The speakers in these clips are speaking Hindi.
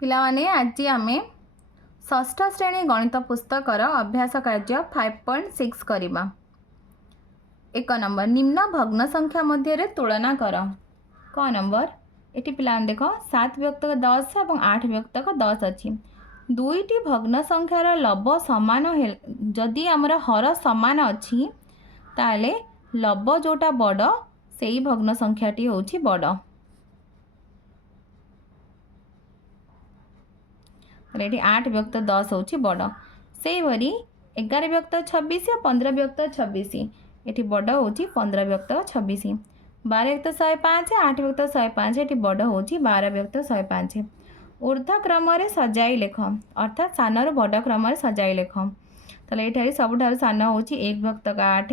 पिलाने आज आम षष्ठ श्रेणी गणित पुस्तकर अभ्यास कार्य 5.6 करवा। 1 नंबर निम्न भग्न संख्या मध्य तुलना कर। क नंबर ये पिला देख 7 व्यक्तक 10 और 8 व्यक्तक 10 अच्छी दुईटी भग्न संख्यार लब सामान जदि आमर हर सामान अच्छी ताले लब जोटा बड़ से ही भग्न संख्याटी होची बड़। ये 8 व्यक्त 10 होची बड़ से भरी 11 व्यक्त 26 और 15 व्यक्त 26 ये बड़ होची 15 व्यक्त 26 12 व्यक्त 105 8 व्यक्त 105 ये बड़ होची 12 व्यक्त 105। ऊर्ध्व क्रम सजाई लेख अर्थात सान रु बड़ क्रम सजाई लेख। तो ये सबुठ सान हूँ 1 व्यक्तक 8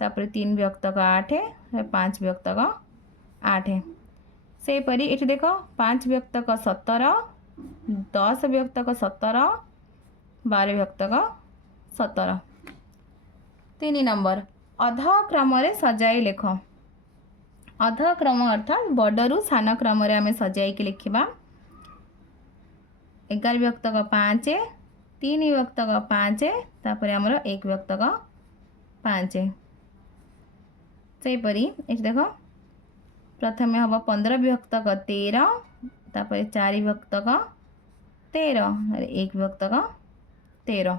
तापर 3 व्यक्तक 8 5 व्यक्तक 8 सेपरी ये देख 5 व्यक्तक 17 10 व्यक्तक 17 12 व्यक्तक 17। 3 नंबर अध क्रम सजाई लेख अध क्रम अर्थात बड़ू सान क्रम आम सजाई लिखा 11 व्यक्तक 5 3 व्यक्तक 5 तापर आमर 1 व्यक्तक 5 सेपरी ये देख प्रथम हम 15 व्यक्तक 13 तापर 4 व्यक्तक 13 1 व्यक्तक 13।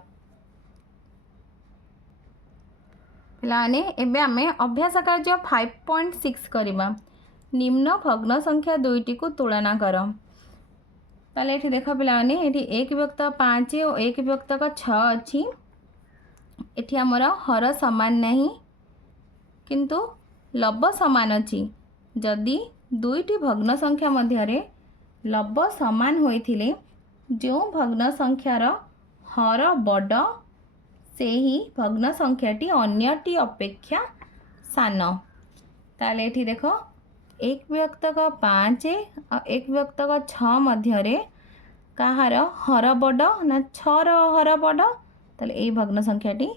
पिलाने एबे आमे अभ्यास कार्य 5.6 करवा। निम्न भग्न संख्या दुईटी को तुलना कर। ताले ये देख पिलाने ये 1 व्यक्त 5 और 1 व्यक्तक 6 अच्छी एठी आमर हर सामान नहीं किंतु लब सामान अच्छी जदि दुईटी भग्न संख्या मध्य लब सामान होइथिले जो भग्न संख्यार हर बड़ से ही भग्न संख्याटी अन्यटी अपेक्षा सान। ताले ये देख 1 व्यक्तक 5 और 1 व्यक्तक 6 मध्य कहार हर बड़ ना 6 हर बड़ ताले ये भग्न संख्याटी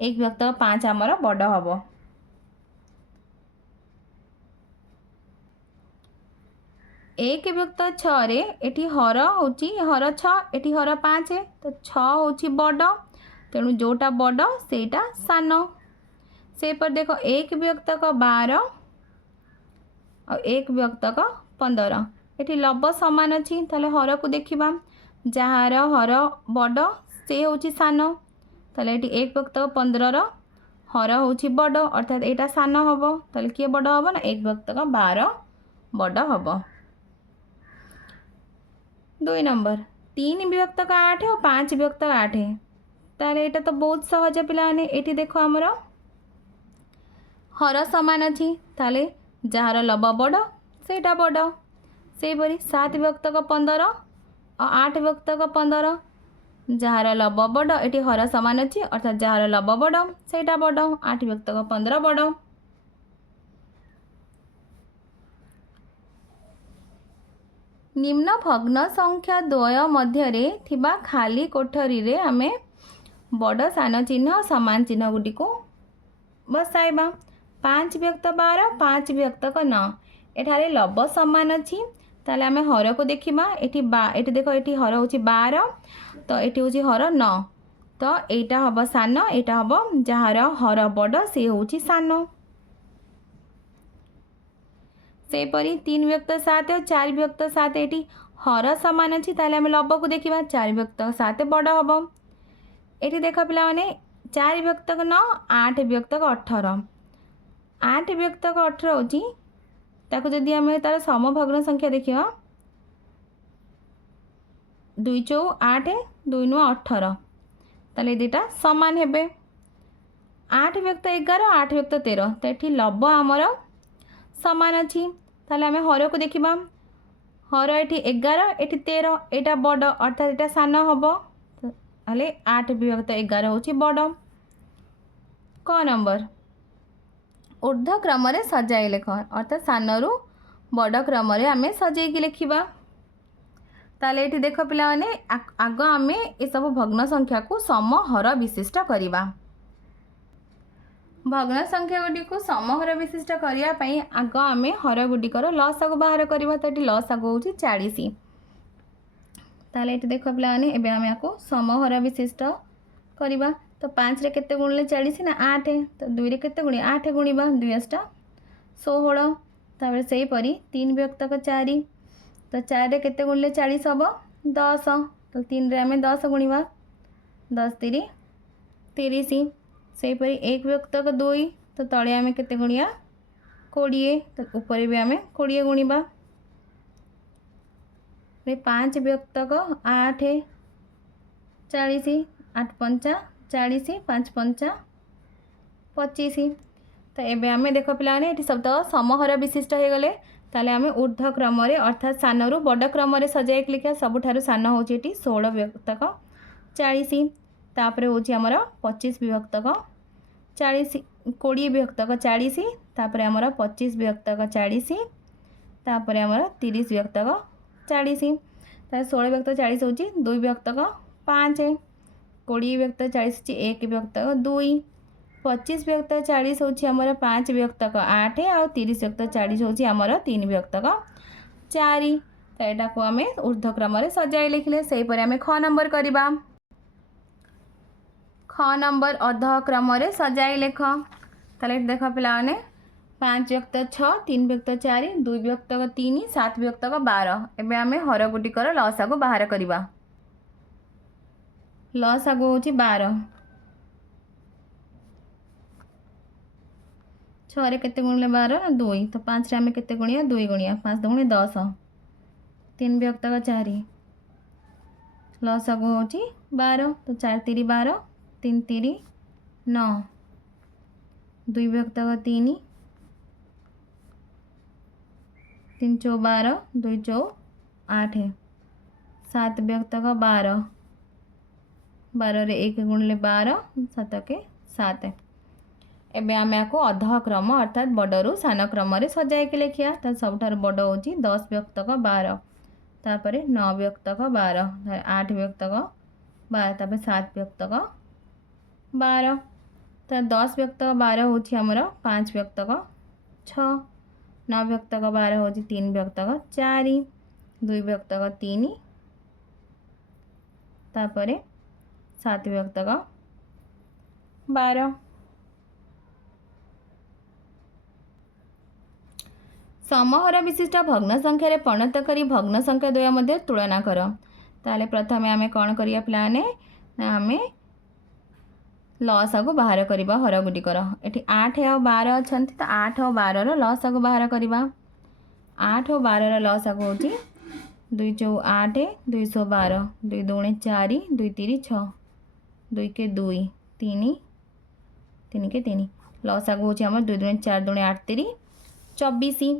1 व्यक्तक 5 आमर बड़ हम। एक व्यक्त 6 रे एटी हर होची हर 6 एटी हर 5 तो 6 होची बड़ तेणु जोटा बड़ सेटा सान। से पर देख 1 व्यक्तक 12 और 1 व्यक्तक 15 एटी लब सामान अच्छी ताले हर को देखा जार हर बड़ से होची सान ताले एटी 1 व्यक्तक 15 हर होची बड़ अर्थात एटा सान हम ताले किए बड़ हम ना 1 व्यक्तक 12 बड़ हम। 2 नंबर 3 व्यक्तक 8 और 5 व्यक्तक 8 ताले एटा तो बहुत सहज पिलाने ये देख आमर हर सामान अच्छी ताले जार लब बड़ सेटा बड़ से परी 7 व्यक्तक 15 और 8 व्यक्तक 15 जार लब बड़ ये हर सामान अच्छी अर्थात जार लब बड़ सेटा बड़ 8 व्यक्तक 15 बड़। निम्न भग्न संख्या द्वय मध्य थिबा खाली कोठरी रे आमे बड़ सान चिन्ह और सामान चिन्ह गुडी को बसाइबा। 5 व्यक्त 12 5 व्यक्तक 9 एठारे लब सामान अच्छी ताले आमे हर को देखिबा एठी देख एठी हर होची 12 तो एठी होची हर 9 तो एटा हब सान एटा हब जार हर बड़ से होची सान। सेपरी 3 व्यक्त 7 और 4 व्यक्त 7 एटी हर सामान अच्छी ताले आमे लब को देखिबा 4 व्यक्त 7 बड़ हम। एटी देख पिला माने 4 व्यक्तक 9 8 व्यक्तक 18 8 व्यक्तक 18 होची ताको जदि आमे तार समभग्न संख्या देखिबा 2 4 8 2 9 18 ताले दुटा समान हेबे। 8 व्यक्त 11 8 व्यक्त 13 तो एठी लब आमर समान अच्छी ताले आमे हर को देखिबा हर एठी 11 एठी 13 एटा बड़ अर्थात एटा सान हम हले 8 व्यक्त 11 होची बड़। क नंबर ऊर्ध्व क्रम सजाई लेख अर्थात सान रु बड़ क्रम आम सजाई लिखा। ताले ये देख पिला माने आग आमे ये सब भग्न संख्या को सम हर विशिष्ट करवा। भग्न संख्या गुडी को समहर विशिष्ट करने आग आम हर गुडिकर लसागु बाहर करवा। तो ये लसागु हूँ 40। ताले ये देख पाने एवं आम या समहर विशिष्ट करवा। तो 5 रे केते गुणिले 40 ना 8। तो 2 रे केते गुणी 8 गुणिबा 2 8 16। तापर से परी 3 विभक्तक 4। तो 4 रे केते गुणिले 40 हम 10। तो 3 रे आम 10 गुणिबा 10 3 30। से परी 1 विभक्तक 2। तो तले आम केते गुणिया 20। तो ऊपर भी आम 20 गुणिबा। 5 विभक्तक 8 40। 8 पंचा 40 5 पंचा 25। तो ये आम देख पाने ये शब्द समहर विशिष्ट हो गले। ताले आम ऊर्ध्व क्रम अर्थात सान रु बड़ क्रम सजाई लिखा। सबुठारु सान हूँ ये 16 विभक्तक 40। तापर हूँ आमर 25 विभक्तक 40 20 विभक्तक 40। तापर आमर 25 विभक्तक 40। तापर आमर 30 विभक्तक 40। 16 विभक्तक 40 हूँ 2 विभक्तक 5। 20 विभक्तक 40 हूँ 1 विभक्तक 2। 25 विभक्तक 40 हूँ आमर 5 विभक्तक 8 आउ 30 विभक्तक 40 हूँ आमर 3 विभक्तक 4। तो यहाँ को आम ऊर्ध्व क्रम सजाई लिखले। से आम ख नंबर करवा। ख नंबर अध क्रम सजाई लेख। ताले देख पाने 5 विभक्तक 6 3 विभक्तक 4 2 विभक्तक 3 7 विभक्तक 12। एवं आम हर गुटिकर लसागु बाहर करवा। लसागु हूँ 12। 6 रे केते गुणिले 12 2। तो 5 रे आम केते गुणिया 2 गुणिया 5 2 10। 3 विभक्तक 4 लसागु हूँ 12। तो 4 3 12 3 3 9। 2 विभक्तक 3 3 चौ 12 2 चौ 8। 7 विभक्तक 12 12 रे 1 गुणिले 12 7 के 7। एवं आम या अध क्रम अर्थात बड़ू सान क्रम सजाई लिखा। तो सबुठार बड़ हूँ 10 विभक्तक 12। तापर 9 विभक्तक 12 8 विभक्तक 12 तापर 7 विभक्तक 12। तो 10 विभक्तक 12 हूँ आमर 5 विभक्तक 6। 9 विभक्तक 12 हूँ 3 विभक्तक 4 2 विभक्तक 3। तापर 7 विभक्तक 12। समहर विशिष्ट भग्न संख्यार परिणत करी भग्न संख्या द्वय मध्य तुलना कर। ताले प्रथमे आम कौन करिया प्लाने आम लसागु बाहर करवा हर गुटिकर। ये 8 और 12 अच्छा। तो 8 और 12 लसागु बाहर करवा। 8 और 12 लसागु हूँ 2 चौ 8 2 12 2 2 4 2 3 6 2 के 2 3 3 के 3 लसागु हूँ आम 2 2 4 2 8 3 24।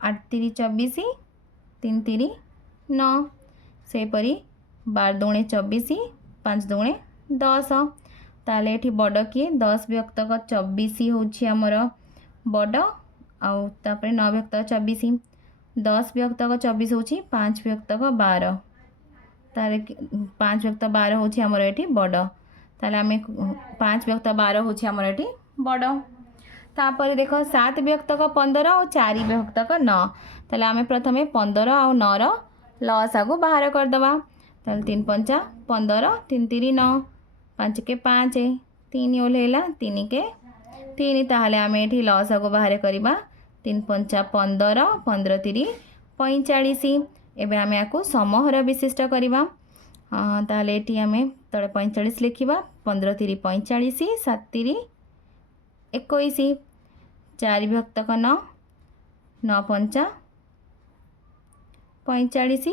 8 3 24 3 3 9। सेपरी 12 2 24 5 2 10। ताले ये बड़ किए 10 विभक्तक 24 हूँ आमर बड़ आउ 9 विभक्तक 24। 10 विभक्तक 24 हूँ 5 विभक्तक 12। ताले 5 विभक्तक 12 हूँ आमर ये बड़। ताले आम 5 विभक्तक 12 हूँ आमर ये बड़। तापर देख 7 विभक्तक 15 और 4 विभक्तक 9। ताले आम प्रथमे 15 और 9 लसागु बाहर करदे। 3 पंचा 15 3 3 9 5 के 5 3 ओल्हेला 3 के 3। ताहले आम ये लसागु बाहर करवा। 3 पंचा 15 15 3 45। एवं आम या समहर विशिष्ट करवा। ताहले ये आम तले 45 लिखा। 15 3 45 7 3 21। 4 विभक्तक 9 9 पंचा 45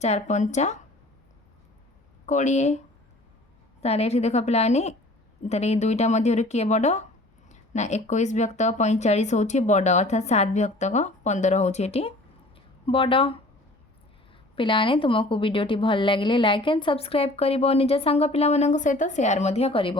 4 पंचा 20। ताले ये देख पाने ताले दुईटा मध्य किए बड़ ना 21 विभक्तक 45 हूँ बड़ अर्थात 7 विभक्तक 15 हूँ ये बड़। पिलाने तुमको वीडियोटी भल लगे लाइक एंड सब्सक्राइब कर निज सांग पिला सहित शेयर कर।